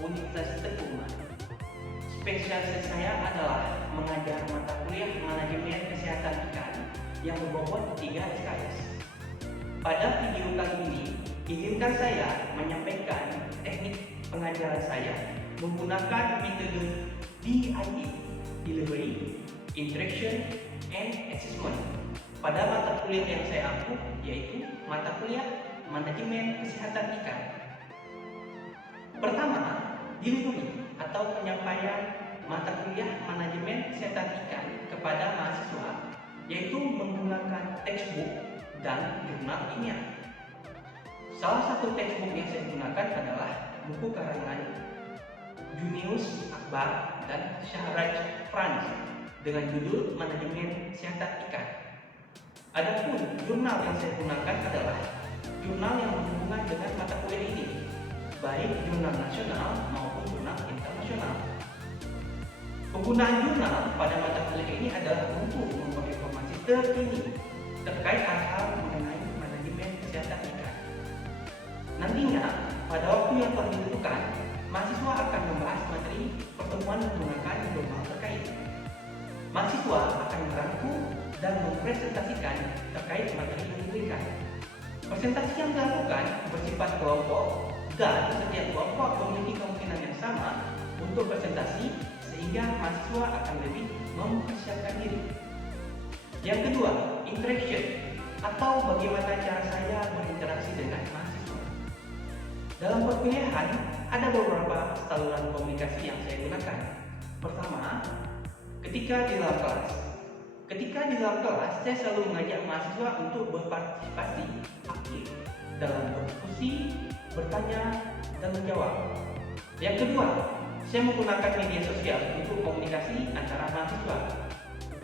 Universitas Teguh. Spesialisasi saya adalah mengajar mata kuliah manajemen kesehatan ikan yang berbobot 3 SKS. Pada video kali ini, izinkan saya menyampaikan teknik pengajaran saya menggunakan metode DIE, Delivery, Interaction, and Assessment pada mata kuliah yang saya ampuh, yaitu mata kuliah manajemen kesehatan ikan. Pertama, delivery atau penyampaian mata kuliah manajemen kesehatan ikan kepada mahasiswa, yaitu menggunakan textbook dan jurnal ilmiah. Salah satu textbook yang saya gunakan adalah buku karangan Junius Akbar dan Shahraj Franz dengan judul Manajemen Kesehatan Ikan. Adapun jurnal yang saya gunakan adalah jurnal yang berhubungan dengan mata kuliah ini, baik jurnal nasional maupun jurnal internasional. Penggunaan jurnal pada mata kuliah ini adalah untuk memperoleh informasi terkini terkait hal-hal mengenai manajemen kesehatan ikan. Nantinya, pada waktu yang telah ditentukan, mahasiswa akan membahas materi pertemuan menggunakan jurnal terkait. Mahasiswa akan merangkum dan mempresentasikan terkait materi yang diberikan. Presentasi yang dilakukan bersifat kelompok dan setiap kelompok memiliki kemungkinan yang sama untuk presentasi sehingga mahasiswa akan lebih mempersiapkan diri. Yang kedua, interaction atau bagaimana cara saya berinteraksi dengan mahasiswa. Dalam perkuliahan, ada beberapa saluran komunikasi yang saya gunakan. Pertama, ketika di dalam kelas. Ketika di dalam kelas, saya selalu mengajak mahasiswa untuk berpartisipasi aktif dalam berdiskusi, bertanya, dan menjawab. Yang kedua, saya menggunakan media sosial untuk komunikasi antara mahasiswa.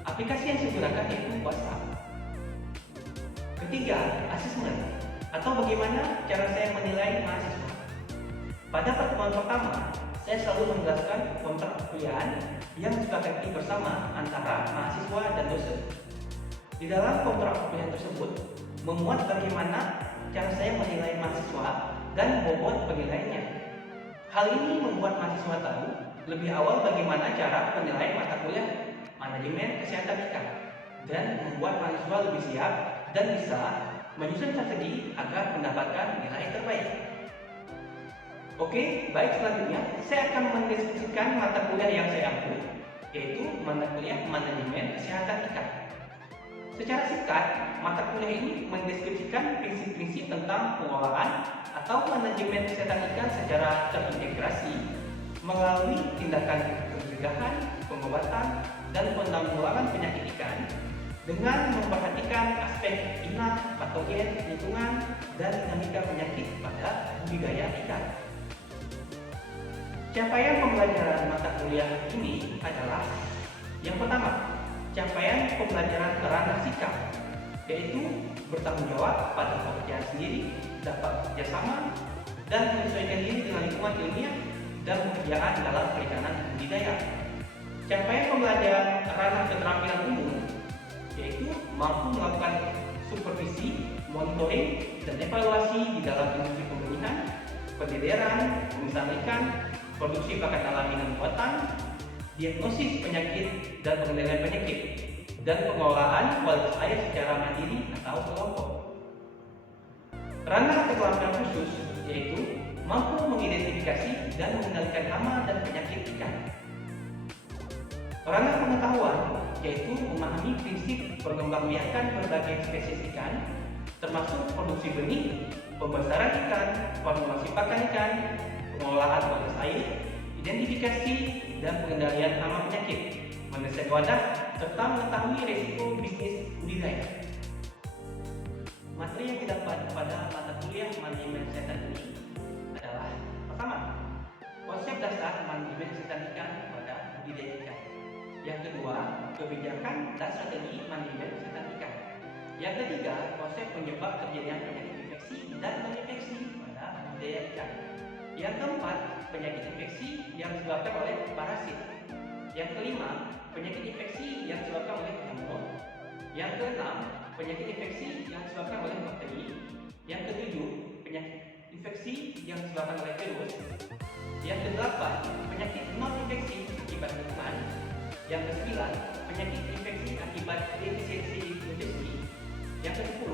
Aplikasi yang saya gunakan yaitu WhatsApp. Ketiga, assessment atau bagaimana cara saya menilai mahasiswa. Pada pertemuan pertama, saya selalu menjelaskan kontrak perkuliahan yang disepakati bersama antara mahasiswa dan dosen. Di dalam kontrak perkuliahan tersebut, memuat bagaimana cara saya menilai mahasiswa dan bobot penilaiannya. Hal ini membuat mahasiswa tahu lebih awal bagaimana cara penilaian mata kuliah manajemen kesehatan ikan dan membuat mahasiswa lebih siap dan bisa menyusun strategi agar mendapatkan nilai terbaik. Oke, baik, selanjutnya saya akan mendeskripsikan mata kuliah yang saya ambil, yaitu mata kuliah manajemen kesehatan ikan. Secara singkat, mata kuliah ini mendeskripsikan prinsip-prinsip tentang pengolahan atau manajemen kesehatan ikan secara terintegrasi melalui tindakan pencegahan, pengobatan, dan penanggulangan penyakit ikan dengan memperhatikan aspek inang, patogen, lingkungan, dan dinamika penyakit pada budidaya ikan. Capaian pembelajaran mata kuliah ini adalah yang pertama, capaian pembelajaran ranah sikap, yaitu bertanggung jawab pada pekerjaan sendiri, dapat kerjasama, dan menyesuaikan diri dengan lingkungan ilmiah dan pekerjaan dalam perikanan budidaya. Capaian pembelajaran ranah keterampilan umum, yaitu mampu melakukan supervisi, monitoring, dan evaluasi di dalam industri pembenihan, pendederan, pemisahan ikan, produksi pakan alami dan buatan, diagnosis penyakit dan pengendalian penyakit, dan pengelolaan kualitas air secara mandiri atau kelompok. Ranah keterampilan khusus yaitu mampu mengidentifikasi dan mengendalikan hama dan penyakit ikan. Ranah pengetahuan yaitu memahami prinsip perkembangbiakan berbagai spesies ikan, termasuk produksi benih, pembesaran ikan, formulasi pakan ikan, pengelolaan kualitas air, identifikasi dan pengendalian hama penyakit, mendesain wadah, serta mengetahui risiko bisnis budidaya. Materi yang didapat pada mata kuliah manajemen kesehatan ini adalah pertama, konsep dasar manajemen kesehatan ikan pada budidaya ikan. Yang kedua, kebijakan dan strategi manajemen kesehatan ikan. Yang ketiga, konsep penyebab terjadinya penyakit infeksi dan non-infeksi pada budidaya ikan. Yang keempat, penyakit infeksi yang disebabkan oleh parasit. Yang kelima, penyakit infeksi yang disebabkan oleh jamur. Yang keenam, penyakit infeksi yang disebabkan oleh bakteri. Yang ketujuh, penyakit infeksi yang disebabkan oleh virus. Yang kedelapan, penyakit non infeksi akibat lingkungan. Yang kesembilan, penyakit infeksi akibat defisiensi nutrisi. Yang ke-10,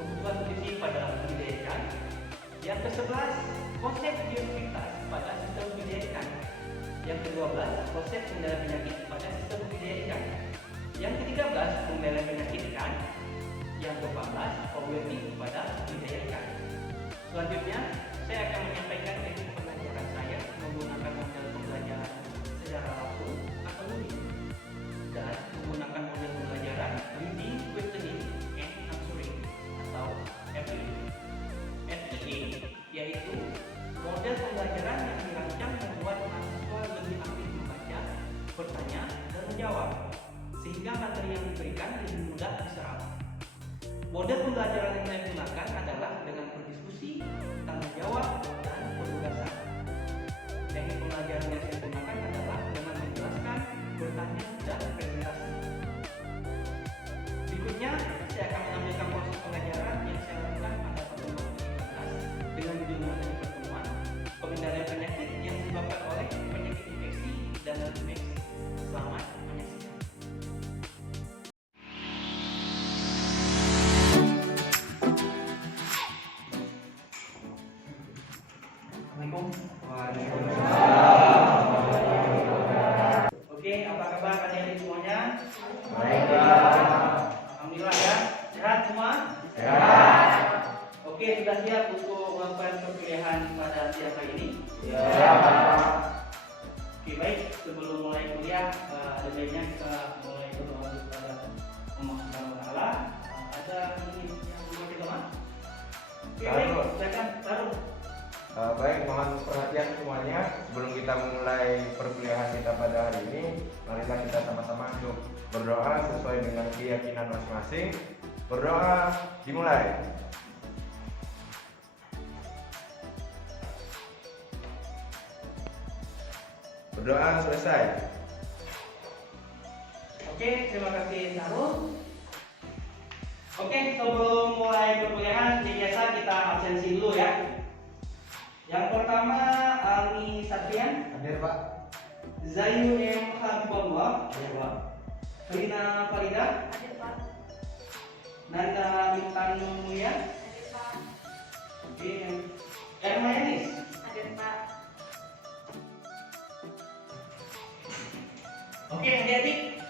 kebutuhan nutrisi pada budidaya ikan. Yang ke-11, konsep biodiversitas pada sistem budidaya ikan. Yang ke-12, konsep pengendalian penyakit pada sistem budidaya ikan. Yang ke-13, pengendalian penyakit ikan. Yang ke-14, probiotik pada budidaya ikan. Selanjutnya, saya akan menyampaikan teknik pembelajaran saya menggunakan model pembelajaran secara langsung atau luring dan menggunakan model pembelajaran reading, questioning, and answering atau FEA. FEA yaitu model pembelajaran yang dirancang membuat mahasiswa lebih aktif membaca, bertanya, dan menjawab sehingga materi yang diberikan lebih mudah diserap. Model pembelajaran yang saya gunakan adalah dengan berdiskusi, tanya jawab, dan penugasan. Teknik pembelajaran yang saya gunakan adalah dengan menjelaskan, bertanya, dan presentasi. Berikutnya, saya akan menampilkan proses pengajaran yang saya lakukan pada pertemuan ke-15 dengan judul materi pertemuan pengendalian penyakit yang disebabkan oleh penyakit infeksi dan non-infeksi. Selamat menyaksikan. Oke, apa kabar adik-adik semuanya? Baik. Alhamdulillah ya. Sehat semua? Sehat. Oke, sudah siap untuk melakukan perkuliahan pada siang hari ini? Ya. Oke, baik. Sebelum mulai kuliah, ada baiknya kita mulai berdoa kepada Allah Subhanahu wa Ta'ala. Ada yang mau kita doa? Oke, baik. Silakan, taruh. Baik, mohon perhatian semuanya. Sebelum kita memulai perkuliahan kita pada hari ini, marilah kita sama-sama untuk berdoa sesuai dengan keyakinan masing-masing. Berdoa dimulai. Berdoa selesai. Oke, terima kasih Sarul. Oke, sebelum mulai perkuliahan, seperti biasa kita absensi dulu ya. Yang pertama, Almi Satrian. Hadir, Pak. Zainul M. Habibullah. Hadir, Pak. Rina Farida. Hadir, Pak. Nanda Bintang Mulia. Hadir, Pak. Oke. Ermayanis. Hadir, Pak. Oke, adik-adik.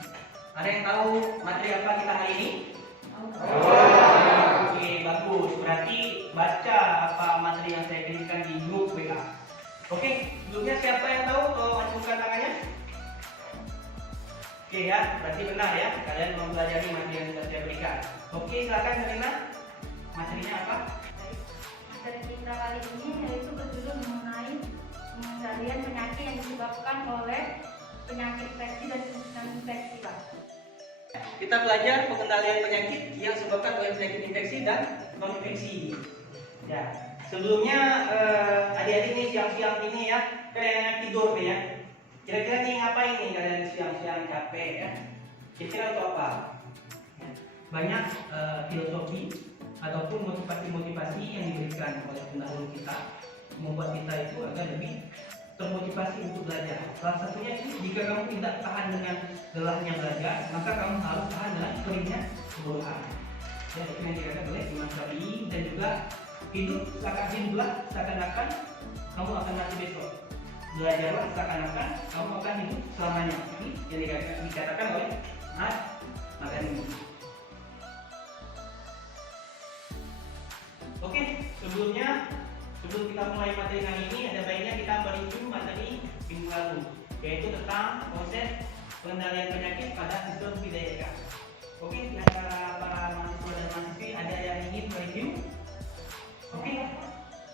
Ada yang tahu materi apa kita hari ini? Oke, bagus. Berarti baca apa materi yang saya kirimkan di grup WA. Oke, sebelumnya siapa yang tahu? Acungkan tangannya. Oke ya, berarti benar ya. Kalian mempelajari materi yang sudah saya berikan. Oke, silakan Selina. Materinya apa? Materi kita kali ini yaitu berjudul mengenai pengendalian penyakit yang disebabkan oleh penyakit infeksi dan non-infeksi, Pak. Kita belajar pengendalian penyakit yang disebabkan oleh penyakit infeksi dan non-infeksi. Ya, sebelumnya adik-adik ini siang-siang ini ya, kalian tidur nih ya. Kira-kira nih ngapain nih kalian siang-siang capek ya? Kira-kira untuk apa? Ya, banyak filosofi ataupun motivasi-motivasi yang diberikan oleh pendahulu kita membuat kita itu agar lebih termotivasi untuk belajar. Salah satunya itu jika kamu tidak tahan dengan lelahnya belajar, maka kamu harus tahan dengan perihnya kebodohan. Ya, itu yang dikatakan oleh Imam Syafi'i. Dan juga hidup seakan-akan kamu akan mati besok. Belajarlah seakan-akan kamu akan hidup selamanya. Ini yang dikatakan oleh Ahmad Al-Ghazali. Oke, sebelum kita mulai materi hari ini, ada baiknya kita mereview materi minggu lalu, yaitu tentang konsep pengendalian penyakit pada sistem budidaya ikan. Oke, di antara para mahasiswa dan mahasiswi ada yang ingin mereview? Oke,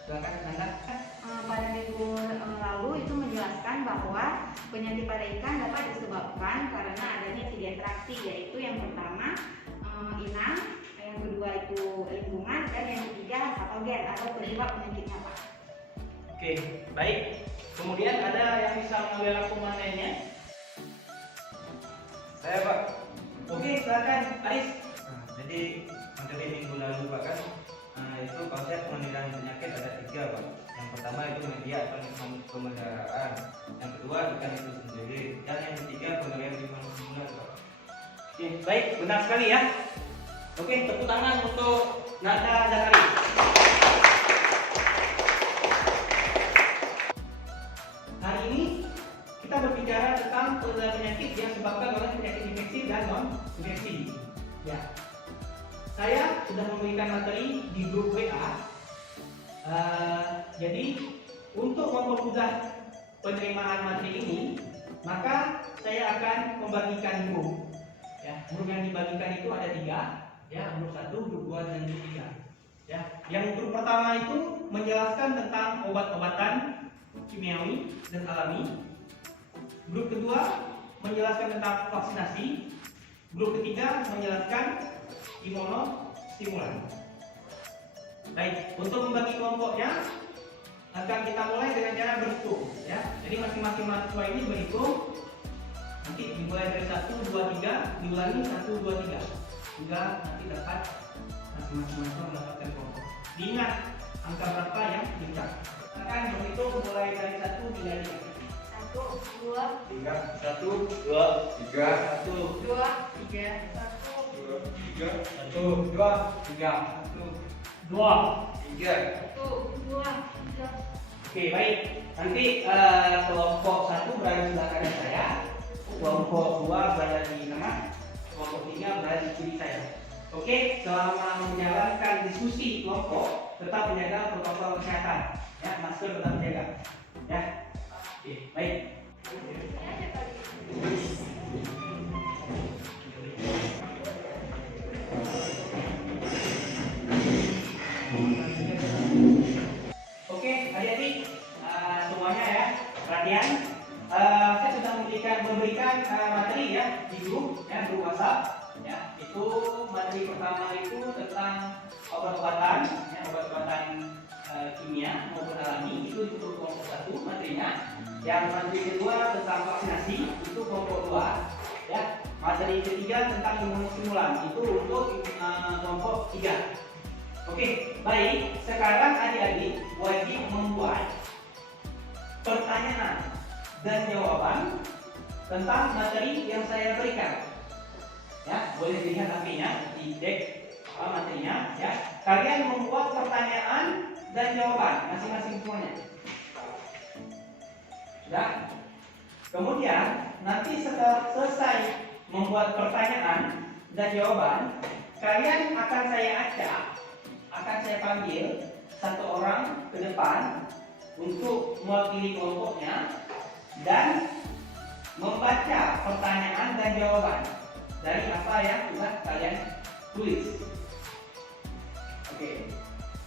silakan Nanda. Pada minggu lalu itu menjelaskan bahwa penyakit pada ikan dapat disebabkan karena adanya 3 interaksi, yaitu yang pertama inang, yang kedua itu lingkungan, dan yang ketiga patogen atau penyebab penyakitnya, Pak. Oke, baik. Kemudian ada yang bisa mengambil komandannya? Saya, Pak. Oke, silakan Aris. Jadi materi minggu lalu Pak kan Itu konsep pengendalian penyakit ada 3, Pak. Yang pertama itu media atau pemeliharaan. Yang kedua ikan itu sendiri. Dan yang ketiga pengendalian lingkungan, Pak. Oke, baik, benar sekali ya. Oke, tepuk tangan untuk Nada Zakari. Hari ini kita berbicara tentang pengendalian penyakit yang disebabkan oleh penyakit infeksi dan non-infeksi. Ya, saya sudah memberikan materi di grup WA. Jadi untuk mempermudah penerimaan materi ini, maka saya akan membagikan grup. Ya, grup yang dibagikan itu ada 3. Ya, grup 1, grup 2, dan grup 3. Ya, yang grup pertama itu menjelaskan tentang obat-obatan kimiawi dan alami. Grup kedua menjelaskan tentang vaksinasi. Grup ketiga menjelaskan imunostimulan. Baik, untuk membagi kelompoknya akan kita mulai dengan cara berhitung. Ya, jadi masing-masing mahasiswa ini berhitung. Nanti dimulai dari 1, 2, 3, diulangi 1, 2, 3 hingga nanti dapat masing-masing mahasiswa mendapatkan kelompok. Diingat angka berapa yang diucap. Akan berhitung mulai dari 1 hingga 3. 1, 2, 3, 1, 2, 3, 1, 2, 3, 2, 3, 1, 2, 3, 2, 3. 1, 2, 3. Oke, baik. Nanti kelompok 1 berada di sebelah kanan saya, kelompok 2 berada di tengah, kelompok 3 berada di kiri saya. Oke, selama menjalankan diskusi kelompok, tetap menjaga protokol kesehatan. Ya, masker tetap dijaga. Ya. Oke, baik. Oke, adik-adik semuanya ya, perhatian. Saya sudah memberikan materi ya di grup WhatsApp. Ya, itu materi pertama itu tentang obat-obatan, ya, obat-obatan kimia maupun alami, itu untuk kelompok 1 materinya. Yang materi kedua tentang vaksinasi, itu kelompok 2. Ya, materi ketiga tentang imunostimulan, itu untuk kelompok 3. Oke, baik. Sekarang adik-adik wajib membuat pertanyaan dan jawaban tentang materi yang saya berikan. Ya, boleh dilihat nantinya di deck materinya. Ya, kalian membuat pertanyaan dan jawaban masing-masing semuanya. Sudah? Kemudian nanti setelah selesai membuat pertanyaan dan jawaban, kalian akan saya panggil satu orang ke depan untuk mewakili kelompoknya dan membaca pertanyaan dan jawaban dari apa yang sudah kalian tulis. Oke.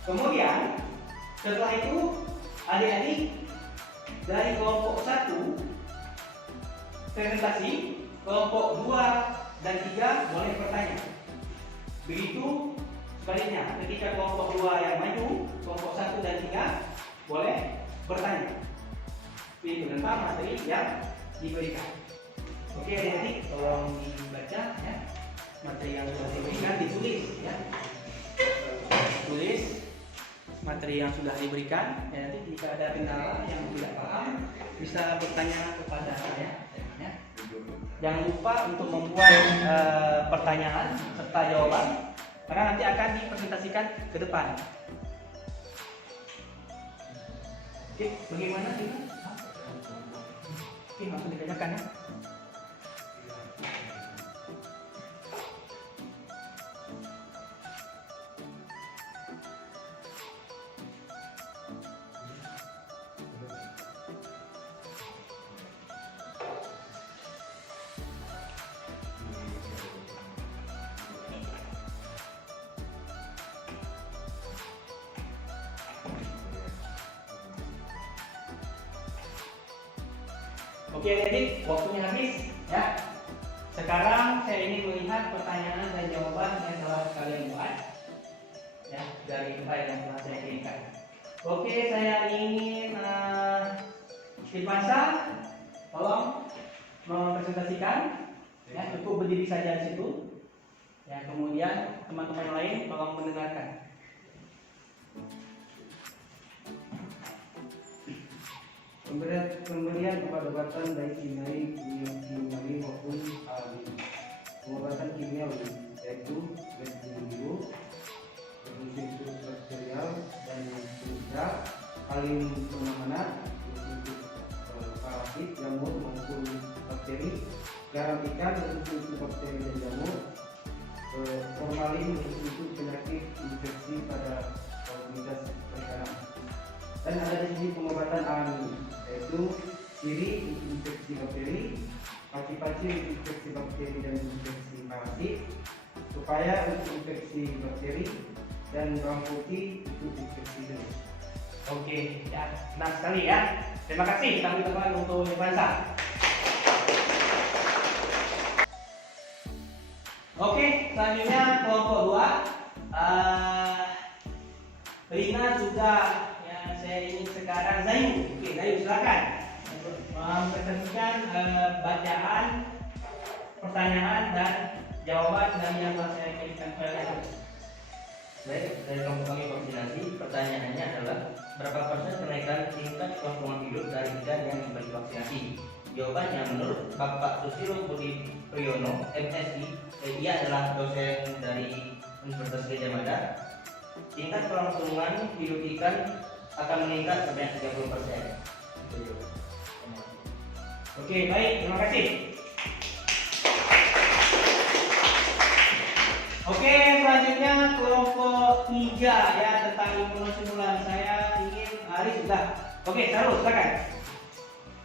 Kemudian setelah itu adik-adik dari kelompok 1 presentasi, kelompok 2 dan 3 boleh bertanya. Begitu sebaliknya, ketika kelompok 2 yang maju, kelompok 1 dan 3 boleh bertanya. Itu tentang materi yang diberikan. Oke adik-adik, tolong dibaca ya. Materi yang sudah diberikan ditulis ya. Tulis materi yang sudah diberikan. Ya, nanti jika ada kendala yang tidak paham bisa bertanya kepada saya. Ya. Jangan lupa untuk membuat pertanyaan serta jawaban, karena nanti akan dipresentasikan ke depan. Oke, bagaimana ini? Oke, langsung ditanyakan ya. Oke, jadi waktunya habis ya. Sekarang saya ingin melihat pertanyaan dan jawaban yang telah kalian buat ya dari file yang telah saya kirimkan. Oke, saya ingin Silvansa, tolong mempresentasikan ya, cukup berdiri saja di situ. Ya, kemudian teman-teman lain tolong mendengarkan. Pemberian obat-obatan baik kimiawi maupun alami. Pengobatan kimiawi yaitu biru, desinfektan bakterial dan juga paling penanganan parasit, jamur maupun bakteri, garam ikan untuk bakteri dan jamur, formalin untuk penyakit infeksi pada komunitas perikanan. Dan ada di sini pengobatan alami yaitu siri infeksi bakteri, paci-paci infeksi bakteri dan infeksi parasit, supaya untuk infeksi bakteri, dan bawang putih untuk infeksi virus. Oke, ya, senang sekali ya. Terima kasih teman-teman untuk Influenza. Oke, selanjutnya kelompok 2. Rina sudah yang saya ingin sekarang Zayu. Oke, Zayu silakan mempresentasikan bacaan, pertanyaan dan jawaban dari yang telah saya kirimkan kepada Zayu. Baik, dari kelompok kami vaksinasi, pertanyaannya adalah berapa persen kenaikan tingkat kelangsungan hidup dari bidan yang diberi vaksinasi? Jawabannya menurut Bapak Susilo Budi Priyono, MSI, ia adalah dosen dari Universitas Gadjah Mada. Tingkat kelangsungan hidup ikan akan meningkat sebanyak 30%. Oke, baik, terima kasih. Oke, selanjutnya kelompok 3 ya, tentang imunostimulan. Saya ingin Ari sudah. Oke, Sarul silakan.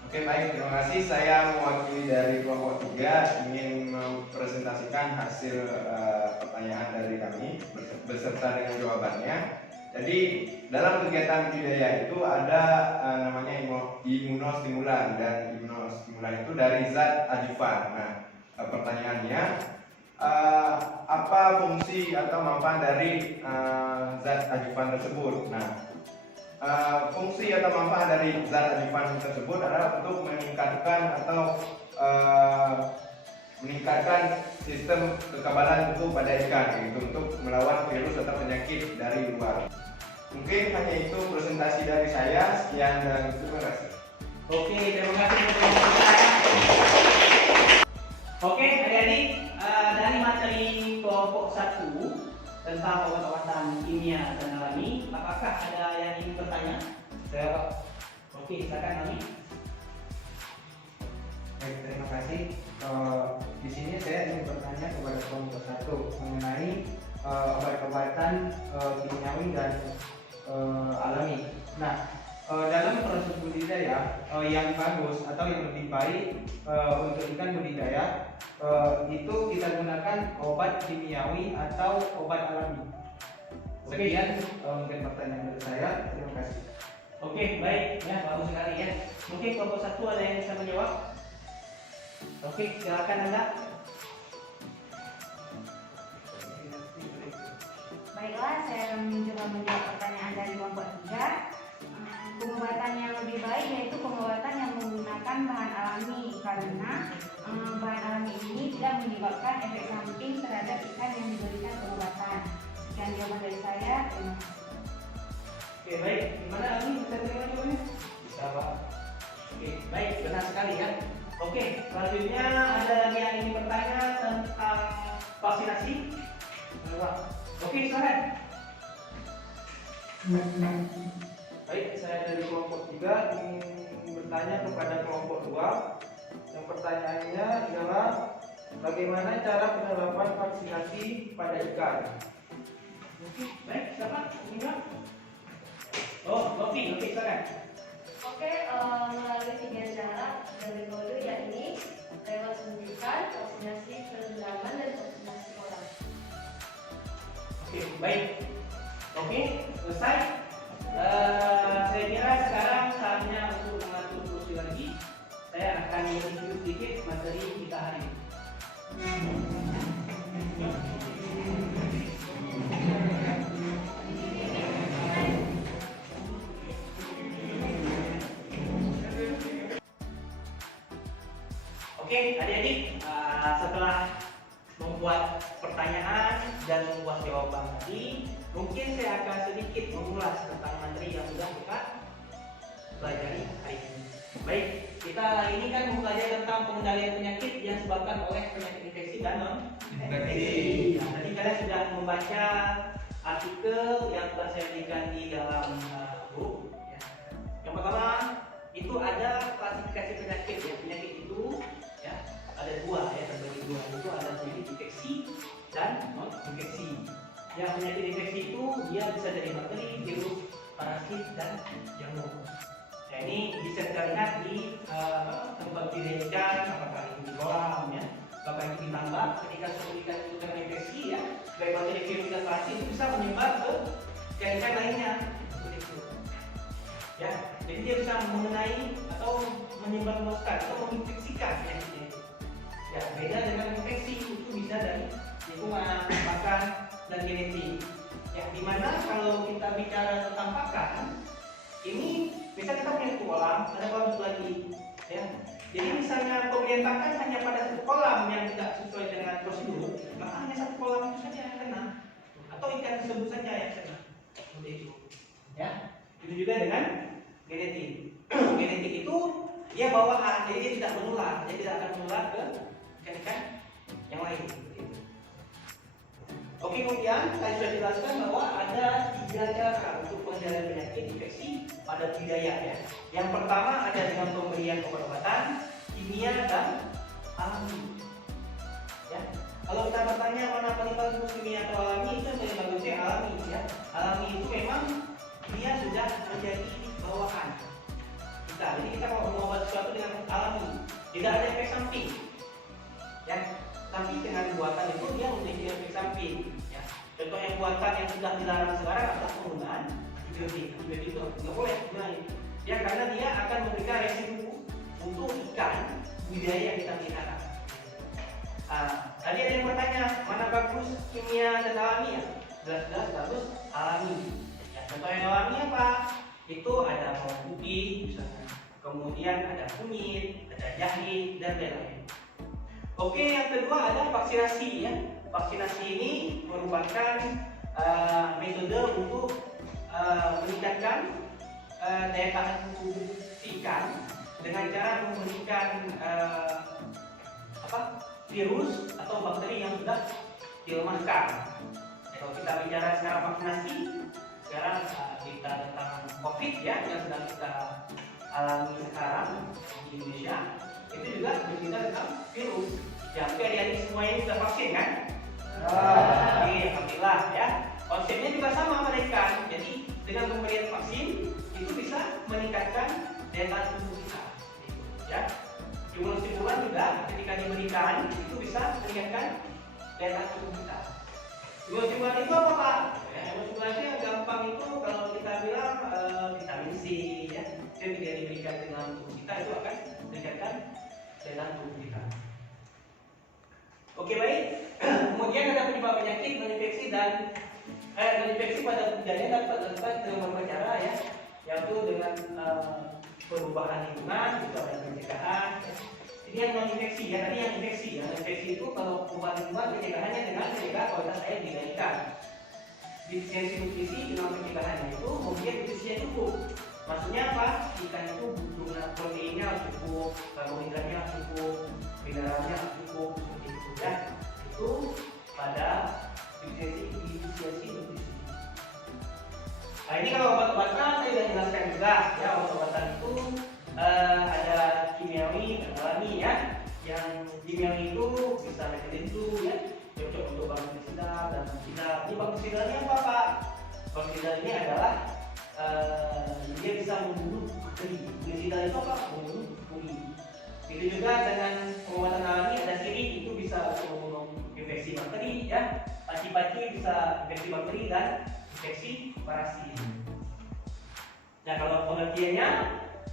Oke, baik, terima kasih. Saya mewakili dari kelompok 3 ingin mempresentasikan hasil pertanyaan dari kami beserta dengan jawabannya. Jadi dalam kegiatan budidaya itu ada namanya imunostimulan, dan imunostimulan itu dari zat adjuvan. Nah, pertanyaannya apa fungsi atau manfaat dari zat adjuvan tersebut? Nah, fungsi atau manfaat dari zat adjuvan tersebut adalah untuk meningkatkan atau meningkatkan sistem kekebalan tubuh pada ikan, yaitu untuk melawan virus atau penyakit dari luar. Mungkin hanya itu presentasi dari saya. Sekian dan terima kasih. Oke, terima kasih untuk saya. Oke, adik-adik, dari materi kelompok 1 tentang obat-obatan kimia dan alami, apakah ada yang ingin bertanya? Saya Pak. Oke, silakan Ami. Baik, terima kasih. Di sini saya ingin bertanya kepada kelompok 1 mengenai obat-obatan kimiawi dan alami. Nah, dalam proses budidaya yang bagus atau yang lebih baik untuk ikan budidaya itu kita gunakan obat kimiawi atau obat alami. Sekian mungkin pertanyaan dari saya. Terima kasih. Oke, baik ya, bagus sekali ya. Mungkin kelompok 1 ada yang bisa menjawab? Oke, silakan Anda. Baiklah, saya akan mencoba menjawab pertanyaan dari kelompok 3. Pengobatan yang lebih baik yaitu pengobatan yang menggunakan bahan alami, karena bahan alami ini tidak menyebabkan efek samping terhadap ikan yang diberikan pengobatan. Sekian jawaban dari saya. Terima kasih. Oke, baik. Gimana Ami? Bisa terima jawabannya? Bisa Pak. Oke, baik, benar sekali ya. Oke, selanjutnya ada lagi yang ingin bertanya tentang vaksinasi? Pak. Oke, silakan. Baik, saya dari kelompok 3 ingin bertanya kepada kelompok 2. Yang pertanyaannya adalah bagaimana cara penerapan vaksinasi pada ikan? Oke, baik. Siapa? Enggak? Oh, Lofi, silakan. Oke, melalui 3 cara dan metode, yakni lewat suntikan, vaksinasi penendaman, dan vaksinasi oral. Oke, baik. Oke, selesai. Saya kira sekarang saatnya untuk mengatur kursi lagi. Saya akan mereview sedikit materi kita hari ini. Oke, adik-adik, setelah membuat pertanyaan dan membuat jawaban tadi, mungkin saya akan sedikit mengulas tentang materi yang sudah kita pelajari hari ini. Baik, kita hari ini kan mempelajari tentang pengendalian penyakit yang disebabkan oleh penyakit infeksi dan non-infeksi. Nah, tadi kalian sudah membaca artikel yang telah saya berikan di dalam buku. Ya. Yang pertama itu ada klasifikasi penyakit. Ya. Penyakit itu ya ada dua, ya terbagi dua. Itu ada penyakit infeksi dan non-infeksi. Yang penyakit infeksi itu dia bisa dari bakteri, virus, parasit dan jamur. Nah, ini bisa kita lihat di tempat didirikan, apakah itu di kolam, ya, bahkan di tambak. Ketika suatu ikan itu terkena infeksi, ya, baik bakteri, virus dan parasit itu bisa menyebar ke ikan lainnya. Seperti itu. Ya, jadi dia bisa mengenai atau menyebarluaskan atau menginfeksikan penyakitnya itu. Ya, beda dengan infeksi itu bisa dari lingkungan, makan dan genetik. Ya, dimana kalau kita bicara tentang pakan, ini bisa kita punya satu kolam, ada kolam satu lagi, ya. Jadi misalnya pemberian pakan hanya pada satu kolam yang tidak sesuai dengan prosedur, maka hanya satu kolam itu saja yang kena, atau ikan tersebut saja yang kena. Seperti itu, ya. Itu juga dengan genetik. Genetik itu dia bawaan, jadi dia tidak menular, dia tidak akan menular ke ikan-ikan yang lain. Oke, kemudian saya sudah jelaskan bahwa ada 3 cara untuk pengendalian penyakit infeksi pada budidaya, ya. Yang pertama ada dengan pemberian obat-obatan, kimia dan alami. Ya. Kalau kita bertanya mana paling bagus, kimia atau alami, itu yang paling bagusnya alami, ya. Alami itu memang dia sudah menjadi bawaan kita. Jadi kita kalau mengobati sesuatu dengan alami, tidak ada efek samping, ya. Tapi dengan buatan itu dia memiliki efek samping. Ya. Contoh yang buatan yang sudah dilarang sekarang adalah penggunaan antibiotik. Antibiotik itu nggak boleh digunakan. Ya, karena dia akan memberikan resiko untuk ikan budidaya yang kita pelihara. Tadi ada yang bertanya mana bagus kimia dan alami, ya? Jelas-jelas bagus alami. Ya, contoh yang alami apa? Itu ada bawang putih, misalnya. Kemudian ada kunyit, ada jahe dan lain-lain. Oke, yang kedua ada vaksinasi, ya. Vaksinasi ini merupakan metode untuk meningkatkan daya tahan tubuh ikan dengan cara memberikan virus atau bakteri yang sudah dilemahkan. Ya, kalau kita bicara secara vaksinasi, sekarang kita tentang COVID, ya, yang sedang kita alami sekarang di Indonesia. Itu juga bercerita tentang virus. Ya, adik-adik semua ini sudah vaksin, kan? Oke, alhamdulillah, ya. Konsepnya juga sama mereka. Jadi dengan pemberian vaksin itu bisa meningkatkan daya tahan tubuh kita. Ya, stimulan juga ketika diberikan itu bisa meningkatkan daya tahan tubuh kita. Stimulan itu apa, Pak? Ya, stimulan yang gampang itu kalau kita bilang vitamin C, ya, itu tidak diberikan ke dalam tubuh kita itu akan meningkatkan dalam tubuh kita. Oke, baik. Kemudian ada penyebab penyakit non-infeksi dan non-infeksi pada budidaya dapat dilakukan dengan beberapa cara, ya, yaitu dengan perubahan lingkungan, itu ada pencegahan. Ini yang non-infeksi, ya. Tadi yang infeksi, ya. Infeksi itu kalau perubahan lingkungan pencegahannya dengan menjaga kualitas air di dalam ikan. Defisiensi nutrisi dengan pencegahannya itu membuat nutrisi yang cukup. Maksudnya apa? Ikan itu butuh proteinnya cukup, karbohidratnya cukup, mineralnya cukup, seperti itu, ya. Itu pada defisiensi nutrisi. Nah, ini kalau obat-obatan saya sudah jelaskan juga, ya. Obat-obatan itu ada kimiawi dan alami, ya. Yang kimiawi itu bisa metodintu, ya, cocok untuk bakterisida dan fungicida. Ini bakterisidanya apa, Pak? Bakterisida ini adalah dia bisa membunuh bakteri. Fungisida itu apa? Membunuh fungi. Itu juga dengan pengobatan alami ada sirih, itu bisa membunuh infeksi bakteri, ya. Paci-paci bisa infeksi bakteri dan infeksi parasit. Nah, kalau pengertiannya,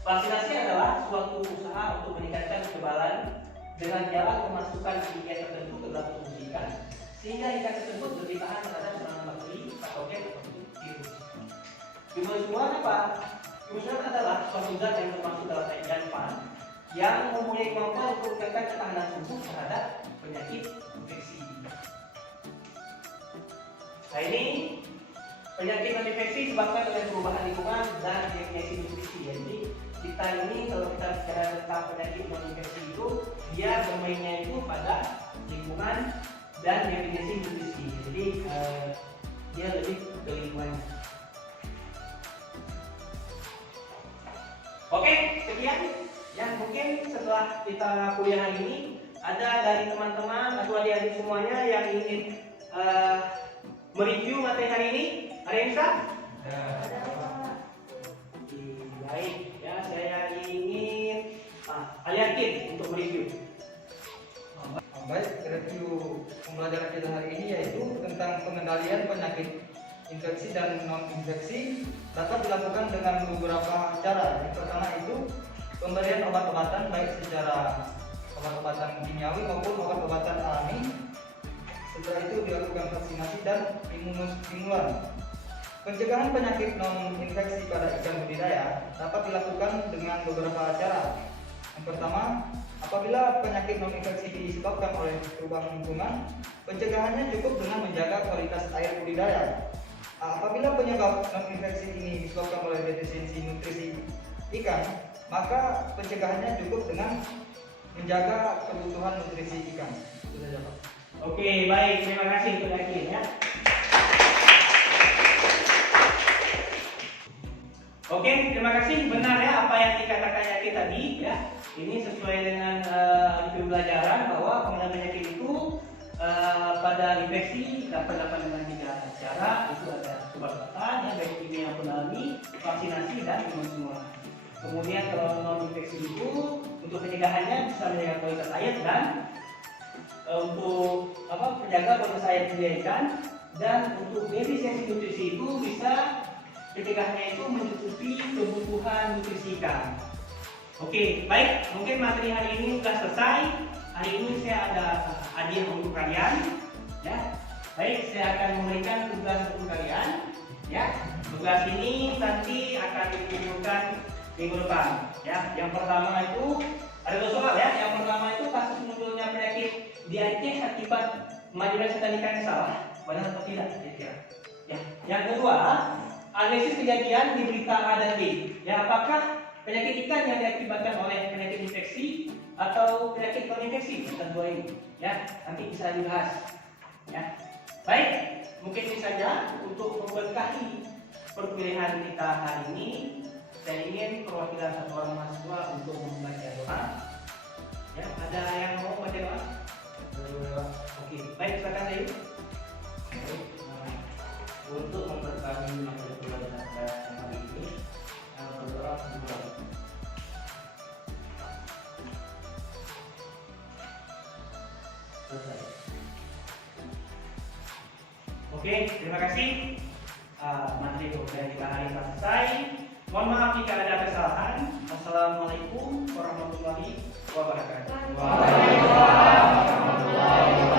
vaksinasi adalah suatu usaha untuk meningkatkan kekebalan dengan cara memasukkan ikan tertentu ke dalam tubuh ikan, sehingga ikan tersebut lebih tahan terhadap serangan bakteri, patogen ataupun virus. Imunisasi apa? Imunisasi adalah suatu zat yang termasuk dalam jaringan pan yang mempunyai kemampuan untuk meningkatkan ketahanan tubuh terhadap penyakit infeksi. Nah, ini penyakit non-infeksi disebabkan oleh perubahan lingkungan dan defisiensi nutrisi. Jadi kita kita ini kalau kita bicara tentang penyakit non infeksi itu dia bermainnya itu pada lingkungan dan definisi nutrisi. Jadi dia lebih ke lingkungan. Oke, sekian ya, mungkin setelah kita kuliah hari ini ada dari teman-teman atau adik-adik semuanya yang ingin mereview materi hari ini. Ada yang bisa? Baik, ya saya ingin Aliakin untuk mereview. Baik, review pembelajaran kita hari ini yaitu tentang pengendalian penyakit infeksi dan non-infeksi dapat dilakukan dengan beberapa cara. Yang pertama itu pemberian obat-obatan baik secara obat-obatan kimiawi maupun obat-obatan alami. Setelah itu dilakukan vaksinasi dan imunostimulan. Pencegahan penyakit non-infeksi pada ikan budidaya dapat dilakukan dengan beberapa cara. Yang pertama, apabila penyakit non-infeksi disebabkan oleh perubahan lingkungan, pencegahannya cukup dengan menjaga kualitas air budidaya. Apabila penyebab non-infeksi ini disebabkan oleh defisiensi nutrisi ikan, maka pencegahannya cukup dengan menjaga kebutuhan nutrisi ikan. Itu saja, Pak. Oke, baik, terima kasih untuk Aliakin ya. Oke, terima kasih. Benar ya apa yang dikatakan Aliakin tadi ya. Ini sesuai dengan pembelajaran bahwa pengendalian penyakit itu pada infeksi dapat dengan 3 cara. Itu ada obat-obatan, ya, baik kimia maupun alami, vaksinasi dan imunostimulan. Kemudian kalau non infeksi itu untuk pencegahannya bisa menjaga kualitas air dan untuk menjaga kualitas air ikan, dan untuk defisiensi nutrisi itu bisa pencegahannya itu mencukupi kebutuhan nutrisi ikan. Oke, baik, mungkin materi hari ini sudah selesai. Hari ini saya ada hadiah untuk kalian. Ya, baik, saya akan memberikan tugas untuk kalian. Ya, tugas ini nanti akan dikumpulkan minggu depan. Ya, yang pertama itu ada 2 soal ya. Yang pertama itu kasus munculnya penyakit di Aceh akibat kemajuan setan ikan salah, benar atau tidak? Ya. Yang kedua, analisis kejadian di berita A dan B. Ya, apakah penyakit ikan yang diakibatkan oleh penyakit infeksi atau penyakit non-infeksi? Kita 2 ini. Ya, nanti bisa dibahas. Ya. Baik, mungkin ini saja untuk memberkahi perkuliahan kita hari ini. Saya ingin perwakilan satu orang mahasiswa untuk membaca doa. Ya, ada yang mau baca doa? Oke, baik, silakan saya. Untuk memperbaiki materi pelajaran hari ini, berdoa sebulan. Selesai. Oke, terima kasih. Materi pembelajaran kita hari ini selesai. Mohon maaf jika ada kesalahan. Wassalamualaikum warahmatullahi wabarakatuh. Waalaikumsalam warahmatullahi wabarakatuh.